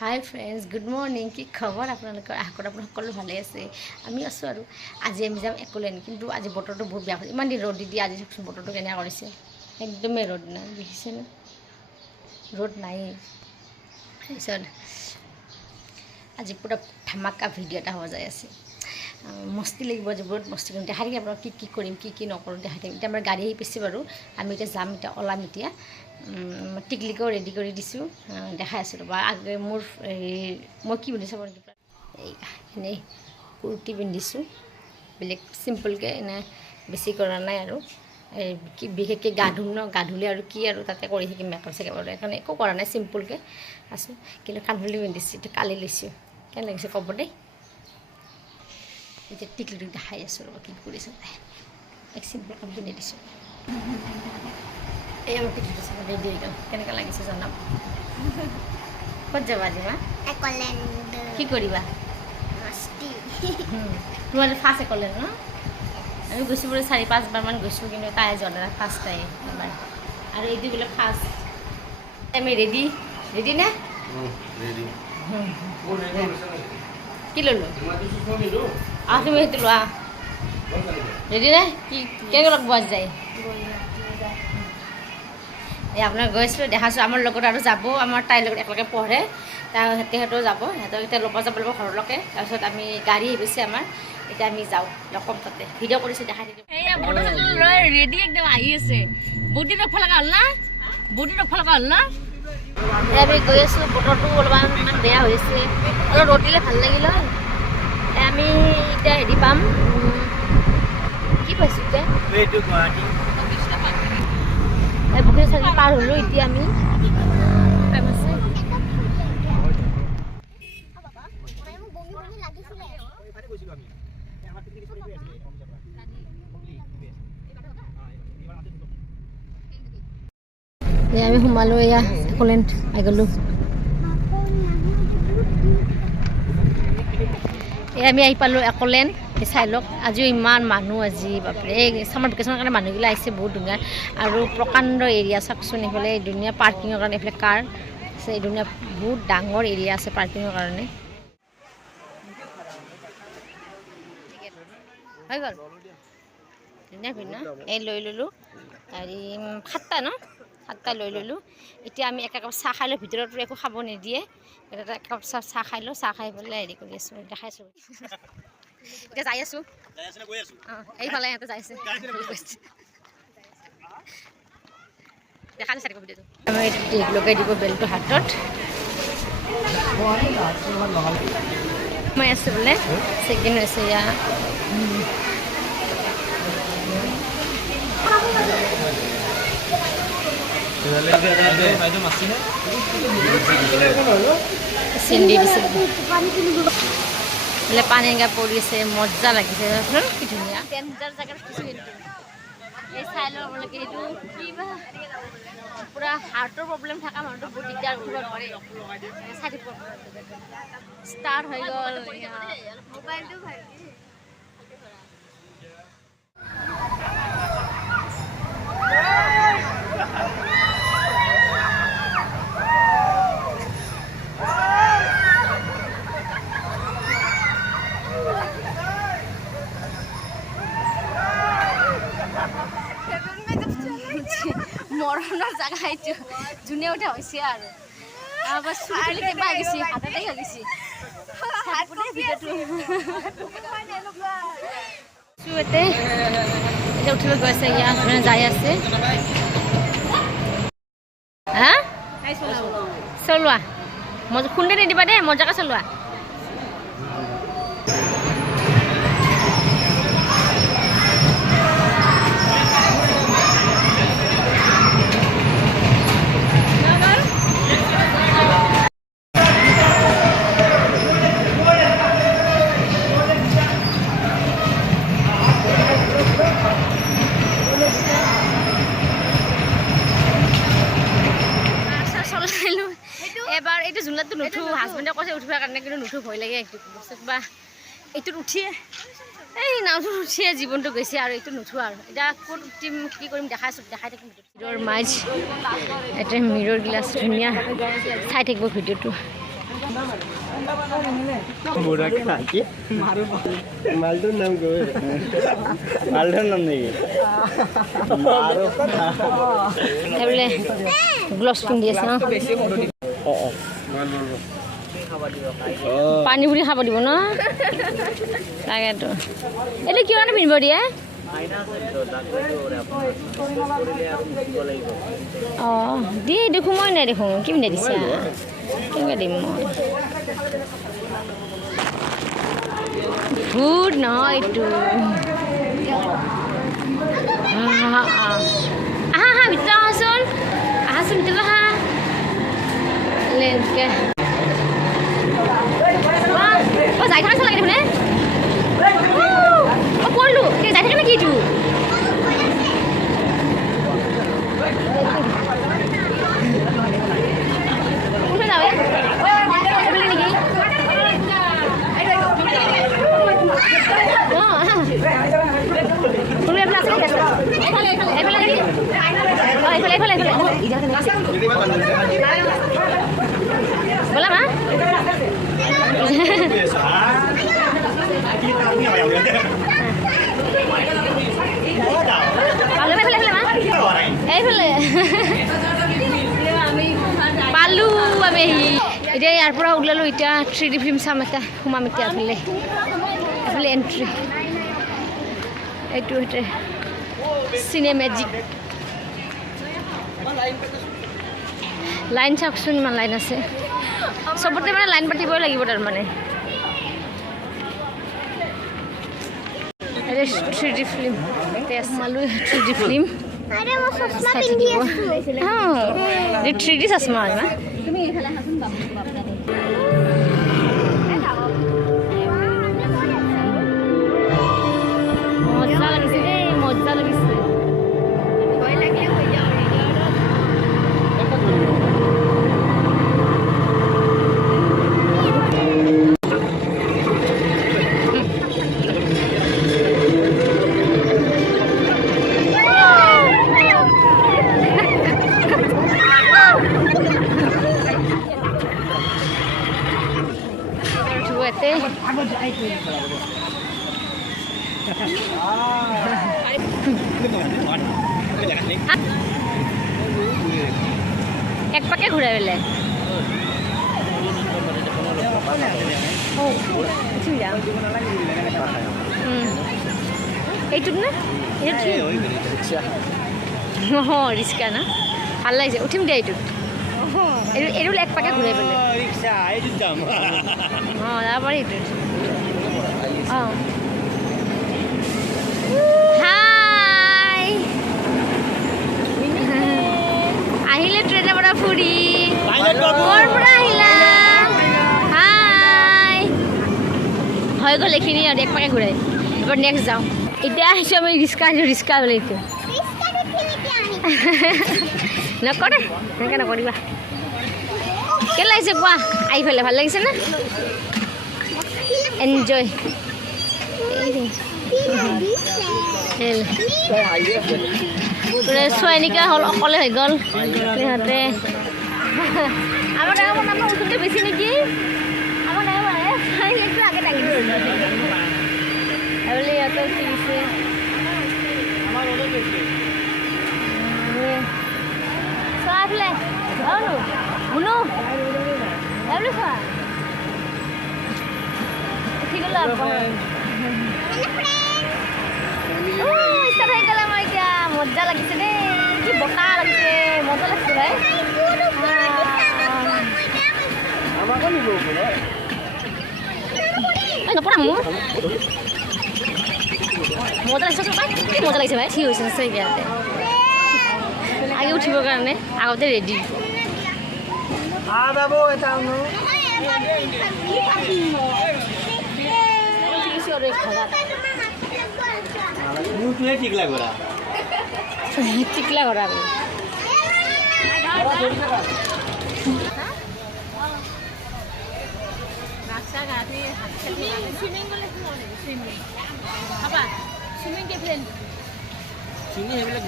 হাই friends, good morning. কি খবৰ আপোনালোকৰ? আশা কৰোঁ আপোনাৰ সকলো ভালে আছে। আমি আছোঁ আৰু আজি আমি যাম একলেণ্ড। কিন্তু আজি বতৰটো বহুত বেয়া। ইমান দিন ৰ'দ দি আজি চাওকচোন বতৰটো কেনেকুৱা কৰিছে। একদমেই ৰ'দ নাই, দেখিছেনে? ৰ'দ নায়েই। তাৰপিছত আজি পূৰা ধামাকা ভিডিঅ' এটা হোৱা যায় আছে। মস্তি লাগিব, যে বহুত মস্তি কৰিম। দেখাই থাকিম আপোনাক কি কৰিম, কি নকৰোঁ দেখাই থাকিম। এতিয়া আমাৰ গাড়ী আহি পাইছে বাৰু। আমি এতিয়া যাম, এতিয়া ওলাম। এতিয়া টিকলিকেও ৰেডি কৰি দিছোঁ, দেখাই আছোঁ ৰ'বা। আগে মোৰ মই কি পিন্ধি চাব নেকি? এই এনেই কুৰ্তি পিন্ধিছোঁ, বেলেগ চিম্পলকৈ, এনে বেছি কৰা নাই আৰু। কি বিশেষকৈ গা ধুলে আৰু কি আৰু তাতে কৰি থাকিম মেকআপ চেকআপ আৰু সেইকাৰণে একো কৰা নাই, চিম্পুলকৈ আছোঁ। কিন্তু কাণফুলি পিন্ধিছোঁ, এতিয়া কালি লৈছোঁ। কেনে লাগিছে ক'ব দেই। এতিয়া টিকলিটোক দেখাই আছোঁ ৰ'বা কি কৰিছোঁ। এক চিম্পল কাম পিন্ধি দিছোঁ। এই আমাৰ টিকলিটো চাব ৰেডি হৈ গ'ল। কেনেকুৱা লাগিছে জনাম। ক'ত যাবা আজি মা? একলেণ্ড। কি কৰিবা? মস্তি। তোমাৰ ফাৰ্ষ্ট একলেণ্ড ন? আমি গৈছোঁ বাৰু 4-5বাৰমান গৈছোঁ, কিন্তু তাই যোৱা নাই, ফাৰ্ষ্ট তাই এবাৰ। আৰু এইটো বোলে ফাৰ্ষ্ট। আমি ৰেডি নে? কি ল'লোঁ? তুমি সেইটো লোৱা। ৰেডি নে? কি কেনেকৈ লগ পোৱা যায়? এই আপোনাক গৈছিলোঁ, দেখাইছোঁ। আমাৰ লগত আৰু যাব, আমাৰ তাইৰ লগত একেলগে পঢ়ে। সিহঁতেও যাব, সিহঁতক এতিয়া ল'ব যাব লাগিব ঘৰলৈকে। তাৰপিছত আমি গাড়ী আহি গৈছে আমাৰ, এতিয়া আমি যাওঁ, লগ পাম তাতে। ভিডিঅ' কৰিছোঁ, দেখাই থাকিম। এয়া মটৰচাইকেল লৈ ৰেডি একদম আহি আছে। বহুত দিন ৰখিব লগা হ'ল না? আমি গৈ আছোঁ। বতৰটো অলপমান ইমান বেয়া হৈছে, অলপ ৰ'দ দিলে ভাল লাগিল হয়। আমি এতিয়া হেৰি পাম, কি পাইছোঁ এতিয়া? বগী চাকি পাৰ হ'লোঁ। এতিয়া আমি টাইম আছে। আমি সোমালোঁ, এয়া একলেণ্ড আহি গ'লোঁ। আমি আহি পালোঁ একলেণ্ড। চাই লওক, আজিও ইমান মানুহ। আজি বাপৰে, এই ছামাৰ ভেকেশ্যনৰ কাৰণে মানুহবিলাক আহিছে, বহুত ধুনীয়া। আৰু প্ৰকাণ্ড এৰিয়া চাওকচোন। এইফালে ধুনীয়া পাৰ্কিঙৰ কাৰণে, এইফালে কাৰ আছে। এই ধুনীয়া বহুত ডাঙৰ এৰিয়া আছে পাৰ্কিঙৰ কাৰণে। হৈ গ'ল ধুনীয়া ধুনীয়া। এই লৈ ল'লোঁ হেৰি 7টা লৈ ল'লোঁ। এতিয়া আমি এক একাপ চাহ খাই লৈ, ভিতৰতো একো খাব নিদিয়ে। একাপ চাহ খাই লওঁ, চাহ খাই পেলাই হেৰি কৰি আছোঁ, দেখাইছোঁ। এতিয়া যাই আছোঁ, এইফালে সিহঁতে যাই আছে। দেখা নাছে ভিডিঅ'টো। আমাৰ লগাই দিব বেলটো হাতত। মই আছোঁ বোলে, চেকিং হৈছে ইয়াৰ। চিন্দি দিছে বোলে, পানী গা পৰি আছে, মজা লাগিছে। কি ধুনীয়া ডেঞ্জাৰ জেগাত উঠিছোঁ। কিন্তু এই চাই লওঁ আপোনালোকে, এইটো কিবা পূৰা হাৰ্টৰ প্ৰব্লেম থকা মানুহটো বহুত দিগদাৰ উঠিব নোৱাৰে। চাই থাকিব ষ্টাৰ্ট হৈ গ'ল। মোবাইলটো মৰণৰ জেগা এইটো, যোনে উঠা হৈছে আৰু চুলি কিবা গৈছে, হাততে গৈছে। এতিয়া উঠিব গৈ আছে, ইয়াৰ হাজবেণ্ডে যাই আছে। হা চলোৱা, খুন্দি নিদিবা দেই, মজাকে চলোৱা। এবাৰ এইটো জোনাটো নুঠো, হাজবেণ্ডে কৈছে উঠিবৰ কাৰণে, কিন্তু নুঠো, ভয় লাগে। এইটো বস্তু কিবা এইটোত উঠিয়ে, এই নাওটোত উঠিয়ে জীৱনটো গৈছে আৰু এইটো নুঠো আৰু। এতিয়া ক'ত উঠিম, কি কৰিম দেখাই থাকিম। মিৰৰ মাছ, এটা মিৰৰ গ্লাছ, ধুনীয়া চাই থাকিব ভিডিঅ'টো। বুঢ়া কি মালটোৰ নাম গৈ মালটোৰ নাম নেকি সেইবোলে গ্লভছ পিন্ধি আছে ন পানী বুলি খাব দিব ন তাকেতো এইটো কিয় কাৰণে পিন্ধিব দিয়ে অঁ দিয়ে দেখোঁ মই নাই দেখোঁ কি পিন্ধাই দিছা কেনেকৈ দিম মই ভূত নহয় এইটো আহা আহা ভিতৰত আহাচোন আহাচোন ভিতৰত আহা লেনকে অঁ যাই থকা লাগে দেখোন অঁ পৰিলোঁ যাই থাকে নেকি এইটো কোনফালে যাওঁ এইফালে নেকি बोला मा পালো আমি এতিয়া ইয়াৰ পৰা ওলালোঁ এতিয়া 3D ফিল্ম চাম এটা সোমাম এতিয়া এইফালে এণ্ট্ৰি এইটো চিনেমেজিক লাইন চাওকচোন ইমান লাইন আছে চবতে মানে লাইন পাতিবই লাগিব তাৰমানে 3D ফিল্ম মালো 3D ফিল্ম চাই থাকিব 3D চশমা তুমি মজা লাগিছে দেই মজা লাগিছে এক পাকে ঘূৰাই পেলাই এইটোত না অঁ ৰিক্সা না ভাল লাগিছে উঠিম দে এইটোত এইটো এক পাকে ঘূৰাই পেলাই অঁ যাব পাৰি এইটোত অঁ হাই আহিলে ট্ৰেইনৰ পৰা ফুৰি ক'ৰ পৰা আহিলা হাই হৈ গ'ল এইখিনি আৰু এক পাকে ঘূৰাই এবাৰ নেক্সট যাওঁ এতিয়া আহিছোঁ আমি ৰিক্সা বোলে এইটো নকৰে সেনেকৈ নকৰিবা কেনে লাগিছে কোৱা আহি পেলাই ভাল লাগিছে না এনজয় চোৱানিকা হ'ল অকলে হৈ গ'ল সিহঁতে আমাৰ ডাঙৰ নামৰ ওচৰতে বেছি নেকি আমাৰ ডাঙৰ একটু আগে দাঙি বোলে সিহঁতৰ চিৰিছে চোৱা এইফালে শুনো এইফালে চোৱা উঠি গ'লো ষ্টাৰ্ট হৈ গ'ল আমাৰ এতিয়া মজা লাগিছে দেই কি বতাহ লাগিছে মজা লাগিছে ভাই নপৰা মোৰ মজা লাগিছে কি মজা লাগিছে ভাই ঠিক হৈছে নিশ্চয় ইয়াতে আগে উঠিবৰ কাৰণে আগতে ৰেডি টিকলা ঘোড়া সুইমিং